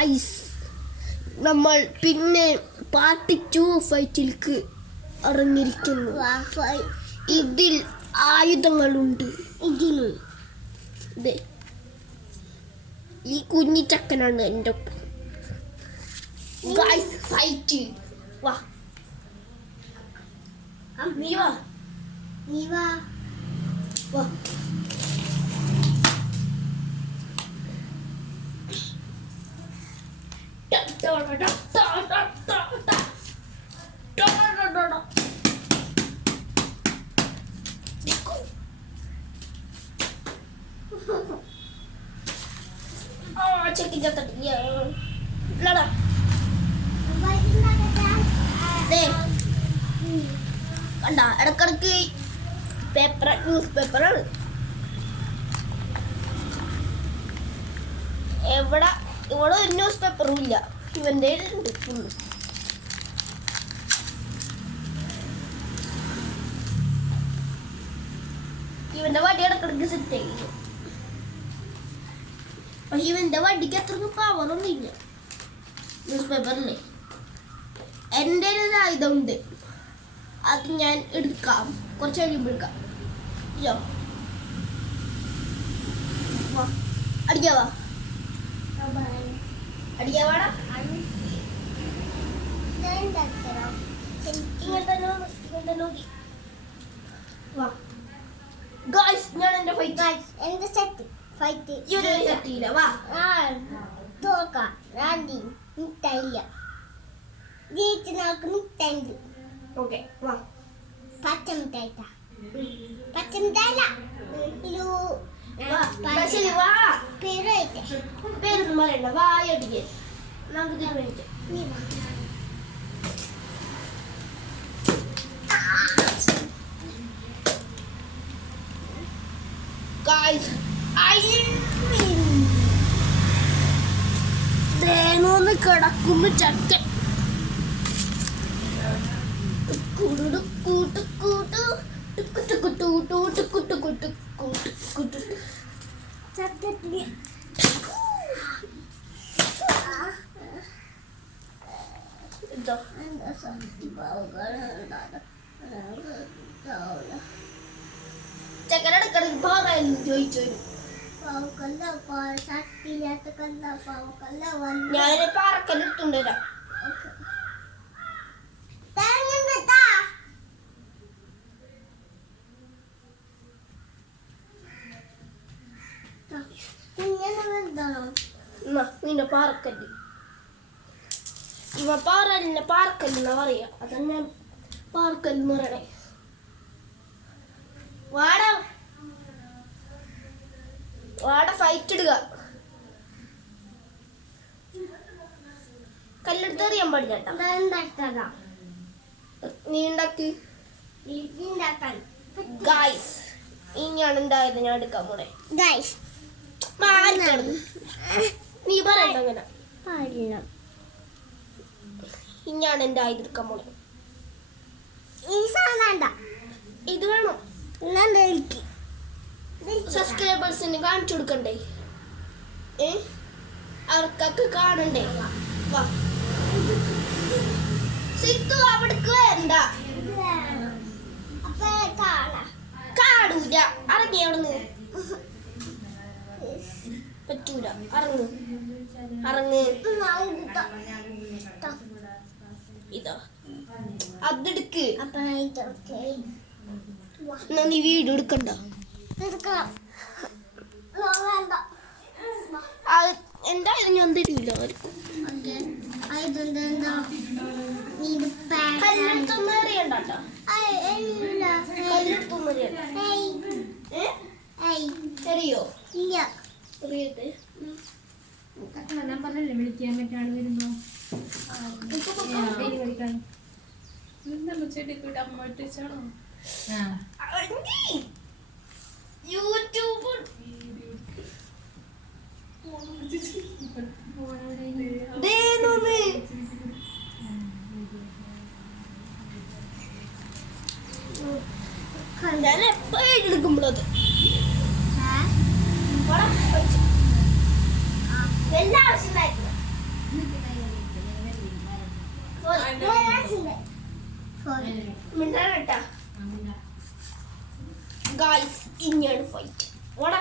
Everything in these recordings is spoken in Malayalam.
ഗായ്സ് നമ്മൾ പിന്നെ പാർട്ട് 2 ഫൈറ്റിലേക്ക് ഇറങ്ങിയിരിക്കുന്നു. ഇതിൽ ആയുധങ്ങളുണ്ട്. ഇതിലും ഈ കുഞ്ഞി ചക്കനാണ് എൻ്റെ ഒപ്പം. ഗായ്സ് ഫൈറ്റ് വാ, നീ വാ, നീ വാ വാ. കണ്ട ഇടക്കിടക്ക് പേപ്പർ ന്യൂസ് പേപ്പറാണ്. ഇവിടെ ഒരു ന്യൂസ് പേപ്പറും ഇല്ല. ഇവന്റെ ഉണ്ട് ഫുള്ള്. ഇവന്റെ വടി ഇടക്കിടക്ക് സെറ്റ് ആയി. പക്ഷെ ഇവന്റെ വടിക്ക് അത്രയ്ക്ക് പവറൊന്നും ഇല്ല. ന്യൂസ് പേപ്പറില്ലേ എൻ്റെ ഒരു ആയുധമുണ്ട്, അത് ഞാൻ എടുക്കാം. കുറച്ച് കഴിയുമ്പോൾ എടുക്കാം. അടിക്കാവാ അടിക്കാവാടാ. ഞാൻ എന്റെ ഫൈറ്റ് ശക്തിയില്ല. വാ തോക്കാം. മിഠായില്ല ജയിച്ച് നമുക്ക് മിഠായി. ഓക്കെ വാ. പച്ച മിഠായിട്ടാ. പച്ച മിഠായില്ല. പേരൊന്നും പറയണ്ട. വായടിക്ക് നമുക്ക് തീരുമാനിക്കാം. ദേനോന്ന് കിടക്കുന്നു ചക്കൻ. ചക്കനടക്കിടക്ക് പാറായാലും ചോദിച്ചു. ഞാൻ പാറക്കല്ലിട്ടുണ്ട് വരാം. നിന്റെ പാറക്കല്ല് ഇവ പാറലിന്റെ പാറക്കല്ലെന്നാ പറയാ. അതാണ് ഞാൻ പാറക്കല്ലെന്ന് പറയണേ. വാട വാട ഫൈറ്റ് ഇടുക. കല്ലെടുത്ത് എറിയാൻ പാടില്ല. നീ ഉണ്ടാക്കി. ഗായ്സ് ഇനിയാണ് എന്തായത് ഞാൻ എടുക്കാൻ പോണേ. ഗായ്സ് നീ പറയണ്ട അങ്ങനെ. ഇനിയാണ് എന്റെ ആയത് എടുക്കാൻ പോണേ. ഇത് വേണം. സബ്സ്ക്രൈബേഴ്സിന് കാണിച്ചു കൊടുക്കണ്ടേ? അവർക്കൊക്കെ കാണണ്ടേ? വാ സിത്തു അവിടേക്ക് വരണ്ട. കാണൂല. ഇറങ്ങി അവിടുന്ന്. പറ്റൂല. ഇറങ്ങ് ഇറങ്ങ്. ഇതാ അതെടുക്ക്. എന്നാ നീ വീഡിയോ എടുക്കണ്ട. എന്തായാലും ഞാൻ തരൂല ആർക്കും. കല്ലെടുത്തൊന്നും അറിയണ്ട. കല്ലെടുത്തൊന്നും അറിയോ? ഇല്ല. ഞാൻ പറഞ്ഞല്ലേ വിളിക്കാൻ പറ്റാണ് വരുമ്പോ യൂട്യൂബ് ഞാൻ എപ്പോഴും എടുക്കുമ്പോഴത് എല്ലാ ആവശ്യം മിണ്ടാട്ടാ ഗായ്സ് ഇങ്ങനെയാണ് ഫൈറ്റ് ഓടാ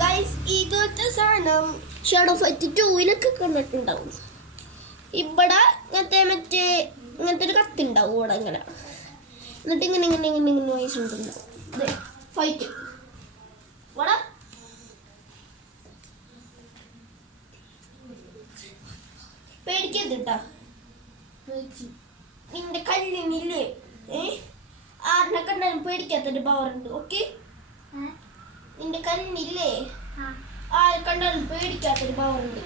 ഗായ്സ് ഇതുപോലത്തെ സാധനം ഷാഡോ ഫൈറ്റ് 2-ലൊക്കെ കണ്ടിട്ടുണ്ടാവും. ഇവിടെ മറ്റേ ഇങ്ങനത്തെ ഒരു കത്തുണ്ടാവും ഇവിടെ ഇങ്ങനെ, എന്നിട്ട് ഇങ്ങനെ ഇങ്ങനെ ഇങ്ങനെ ഇങ്ങനെ വയസ്സുണ്ടാവും ഫൈറ്റ് ഇവിടെ. പേടിക്കരുത് കേട്ടാ, നിന്റെ കല്ലിനില്ലേ ആറിനെ കണ്ടാലും പേടിക്കാത്തൊരു പവർ ഉണ്ട്. ഓക്കെ, നിന്റെ കല്ലിനില്ലേ ആരെ കണ്ടാലും പേടിക്കാത്തൊരു പവർ ഉണ്ട്.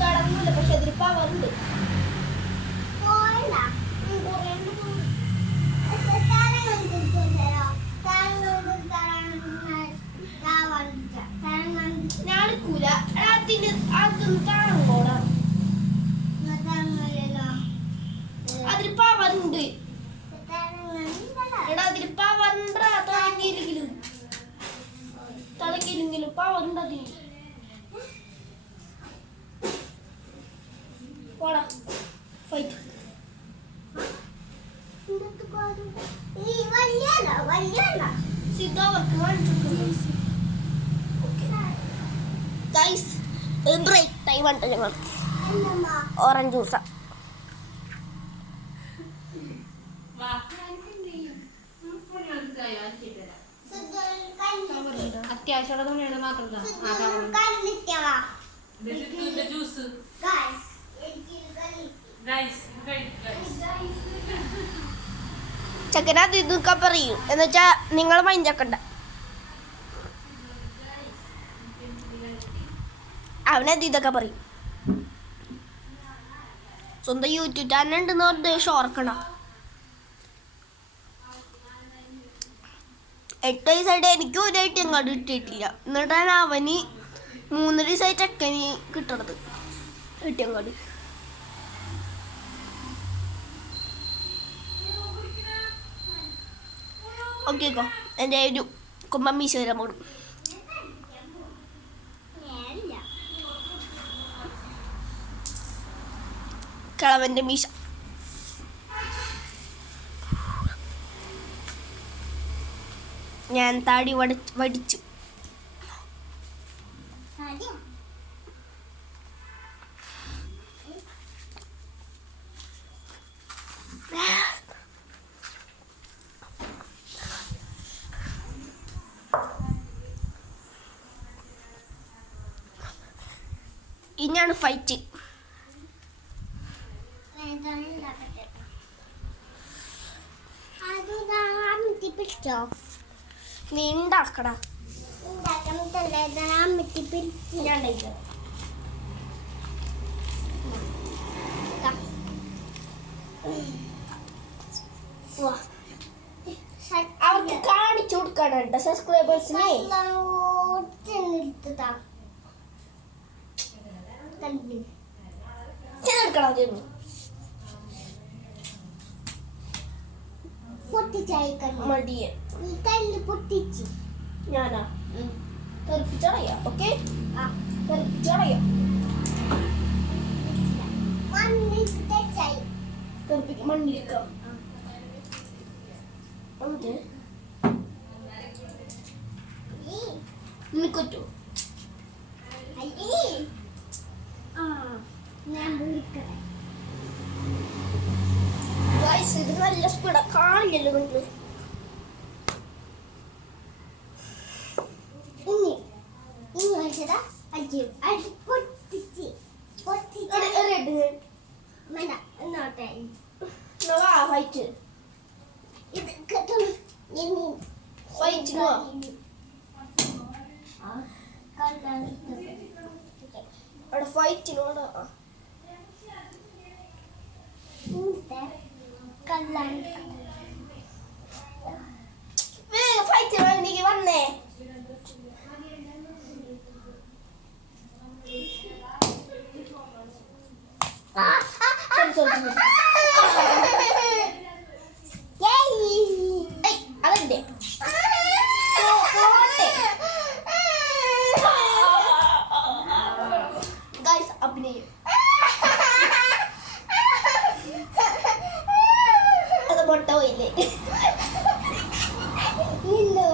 കടങ്ങൂല, പക്ഷെ അതൊരു പവർ ഉണ്ട്. ഞാനിക്കൂല അതിന് അതൊന്നും താങ്ങോടാ, അതിന് പവർ ഉണ്ട്. എടാ അതിന് പവർ ഉണ്ടാ, തലക്കില്ലെങ്കിലും പവർ ഉണ്ട് അതിന്. പോടാ ഫൈറ്റ്. സിദ്ധവർക്ക് ഗൈസ് ബ്രേക്ക് ടൈം ഉണ്ട്. ഞങ്ങൾ ഓറഞ്ച് ജ്യൂസാ. അത്യാവശ്യമുള്ള തുണിയാണ് മാത്രം. ചെക്കനത് ഇതൊക്കെ പറയും, എന്നുവെച്ചാ നിങ്ങൾ മൈൻഡാക്കണ്ട. അവനത് ഇതൊക്കെ പറയും. സ്വന്തം യൂട്യൂബ് ചാനൽ ഉണ്ടെന്ന് പറഞ്ഞ ഷോർക്കണം. 8 വയസ്സായിട്ട് എനിക്ക് ഒരായിട്ട് എങ്ങോട്ട് കിട്ടിയിട്ടില്ല. എന്നിട്ടാണ് അവന് 3 ദിവസമായി ചെക്കന് കിട്ടണത് കിട്ടിയങ്ങോട്ട്. ഓക്കെ കോ, എൻ്റെ ഒരു കുമ്പം മീശ വരാൻ പോകും. കിളവൻ്റെ മീശ. ഞാൻ താടി വടിച്ചു. ഇനിയാണ് ഫൈറ്റ്. നീ ഉണ്ടാക്കടാ. അവർക്ക് കാണിച്ചു കൊടുക്കണം സബ്സ്ക്രൈബേഴ്സിനെ. മടിയെ പൊട്ടിച്ച് ഞാനാ തെറിപ്പിച്ചറിയാം. ഓക്കെ, തെറിപ്പിച്ചറിയാം. മണ്ണിരിക്കാം. നിനക്കൊറ്റോ ഇത് നല്ല സ്പീഡാ, കാണില്ലല്ലോ നിങ്ങൾ. ഫൈറ്റിനോട് ഫൈറ്റ് വേണ്ടി വന്നേ. അതല്ലേ ഇല്ലേ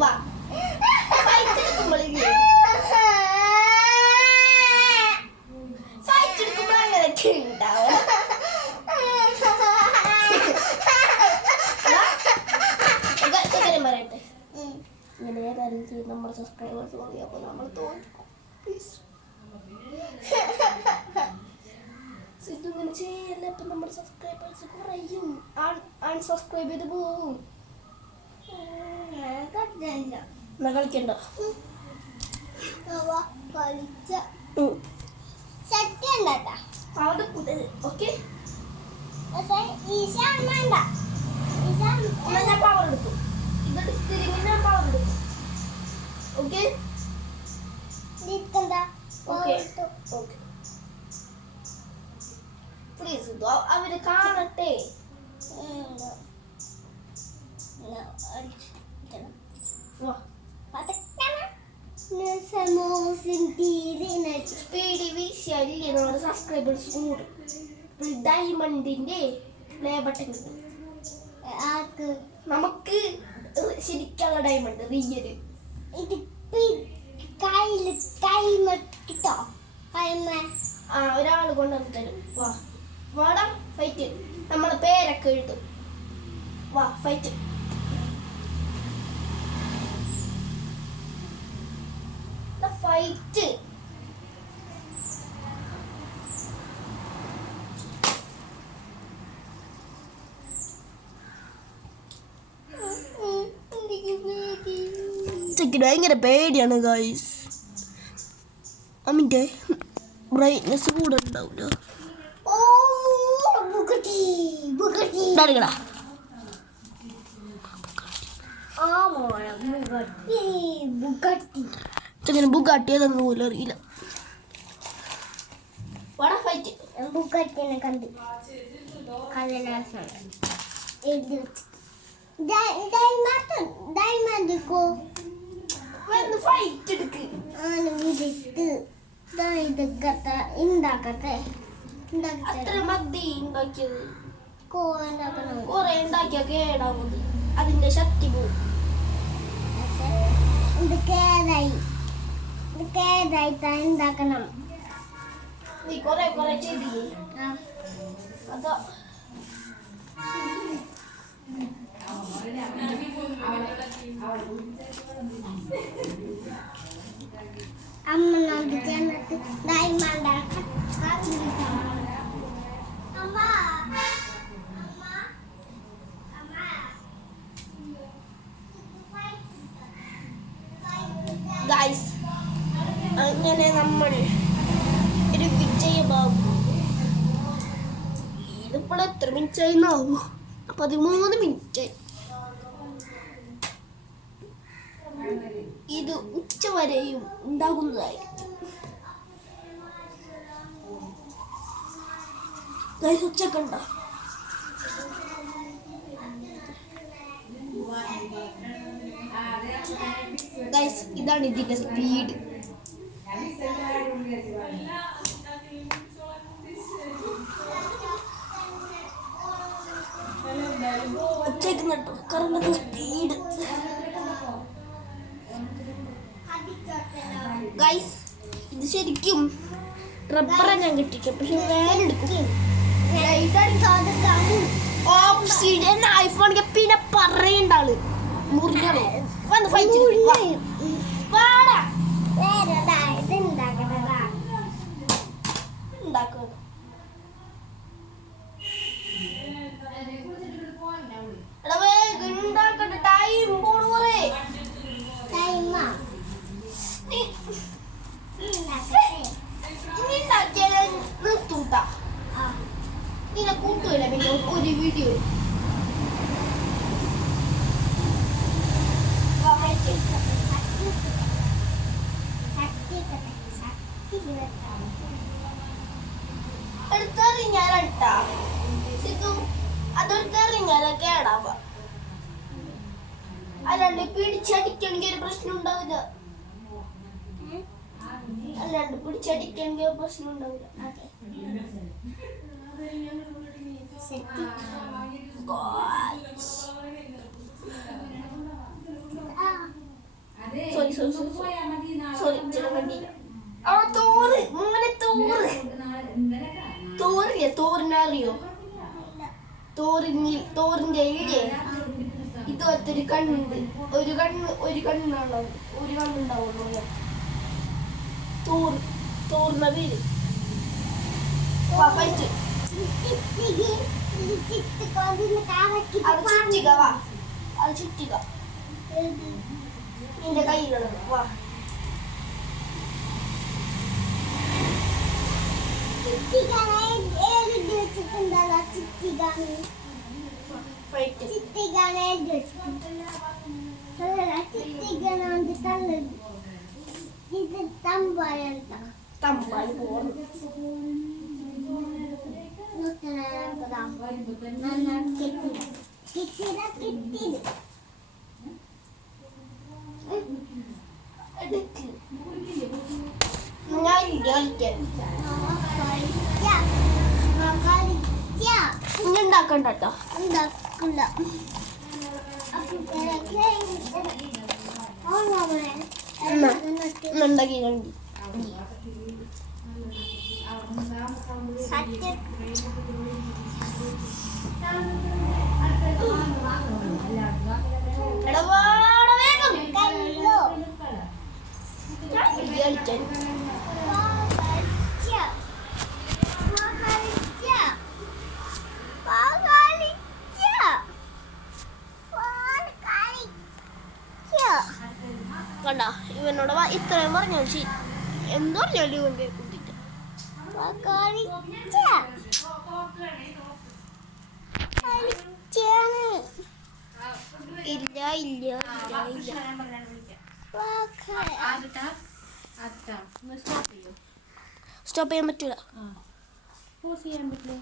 വാ ഫൈറ്റ് എടുക്കുമ്പോഴില്ലേ ഫൈറ്റ് എടുക്കുമ്പോൾ അങ്ങനെയൊക്കെ ഉണ്ടാവും പറയട്ടെ ഇങ്ങനെ കാര്യം ചെയ്ത് നമ്മുടെ സബ്സ്ക്രൈബേഴ്സ് പറയും അപ്പോൾ നമ്മൾ തോന്നിക്കും പ്ലീസ് ഇങ്ങനെ ചെയ്യല്ല ഇപ്പം നമ്മുടെ സബ്സ്ക്രൈബേഴ്സ് കുറയും അൺസബ്സ്ക്രൈബ് ചെയ്ത് പോവും എന്നാ കളിക്കണ്ട ഓക്കെ ഞാൻ പവർ എടുക്കും ഇതെടുത്തിരിക്കുന്ന ഞാൻ പവർ എടുക്കും ഓക്കെ ഓക്കെ ഓക്കെ പ്ലീസ് അവര് കാണട്ടെ സ്പീഡ് വീശിയാലേ നമ്മുടെ സബ്സ്ക്രൈബേഴ്സ് കൂടും ഡയമണ്ടിന്റെ പ്ലേ ബട്ടൺ നമുക്ക് ശരിക്കുള്ള ഡയമണ്ട് റിയല് ഒരാൾ കൊണ്ടുവന്ന് തരും വാ വാടാ ഫൈറ്റ് നമ്മളെ പേരൊക്കെ എഴുതും വാ ഫൈറ്റ് ഫൈറ്റ് ഭയങ്കര പേടിയാണ് ഗൈസ് അമ്മിന്റെ ബ്രൈറ്റ്നെസ് കൂടെ ഉണ്ടാവില്ല ബുഗാട്ടി അതൊന്നും പോലും അറിയില്ല ബുഗാട്ടിനെ കണ്ട് ഡയമണ്ടിക്കോ ഫൈറ്റ് എടുക്ക് ഉണ്ടാക്കട്ടെ അത്ര മതി ഉണ്ടാക്കിയത് ഉണ്ടാക്കണം കുറെ ഉണ്ടാക്കിയ കേടാവുന്നത് അതിന്റെ ശക്തി പോവും ഇത് കേടായി ഉണ്ടാക്കണം നീ കുറെ ചെയ്തില്ലേ അതോ അമ്മ നമുക്ക് ചെന്നിട്ട് ഡയമണ്ട് ഗൈസ് അങ്ങനെ നമ്മൾ ഒരു വിജയമാകും ഇതിപ്പോൾ എത്ര മിനിറ്റ് ആയിന്നാവൂ 13 മിനിറ്റ് ഇത് ഉച്ചവരെയും ഉണ്ടാകുന്നതായിരിക്കും ഗൈസ് ഉച്ചക്കണ്ട ഗൈസ് ഇതാണ് ഇതിന്റെ സ്പീഡ് ഉച്ചക്ക് നട്ടു കറങ്ങുന്ന സ്പീഡ് ഗൈസ് ഇത് ശരിക്കും റബ്ബറാ ഞാൻ കിട്ടിക്കും പക്ഷെ വേനെടുക്കും ഓപ്സിഡിയൻ ഐഫോൺ പിന്നെ പറയണ്ടാള് മുറിഞ്ഞാള് വന്ന് ഫൈറ്റ് വാടാ ഉണ്ടാക്കുക ഉണ്ടാക്കട്ടെ ടൈം പോണു കുറേ നിർത്തൂട്ടാ നിന്നെ കൂട്ടുമില്ല പിന്നെ ഒരു വീഡിയോ എടുത്തെറിഞ്ഞാലട്ടാ സിധു അതെടുത്തെറിഞ്ഞാലേ കേടാവാ അല്ലാണ്ട് പിടിച്ചടിക്കണമെങ്കിൽ ഒരു പ്രശ്നം ഉണ്ടാവില്ല അല്ലാണ്ട് പിടിച്ചടിക്കണമെങ്കിൽ ഒരു പ്രശ്നം ഉണ്ടാവില്ല സോറി കണ്ടില്ല. ആ തോറ് മോനെ തോറിനറിയോ? തോറിന്റെ ഇല്ലേ ഇതുപോലത്തെ ഒരു കണ്ണുണ്ട്. ഒരു കണ്ണുണ്ടാവുള്ളൂ. തോറിന പേര് ഫൈറ്റ്. അത് ചുറ്റിക നിന്റെ കയ്യിലുള്ളത്. വാ ഫൈറ്റ്. തമ്പായി പോകുന്നു. ഞാൻ കളിക്കാൻ ഉണ്ടാക്കണ്ട കേട്ടോ. ഉണ്ടാക്കി കണ്ടി കളിക്കാൻ കണ്ട ഇവനോട് ഇത്രയും പറഞ്ഞാൽ ശരി. എന്ത് പറഞ്ഞാലും ഇവൻ കേൾക്കുന്നില്ല. ഇല്ല സ്റ്റോപ്പ് ചെയ്യാൻ പറ്റൂല. പോസ് ചെയ്യാൻ പറ്റില്ല.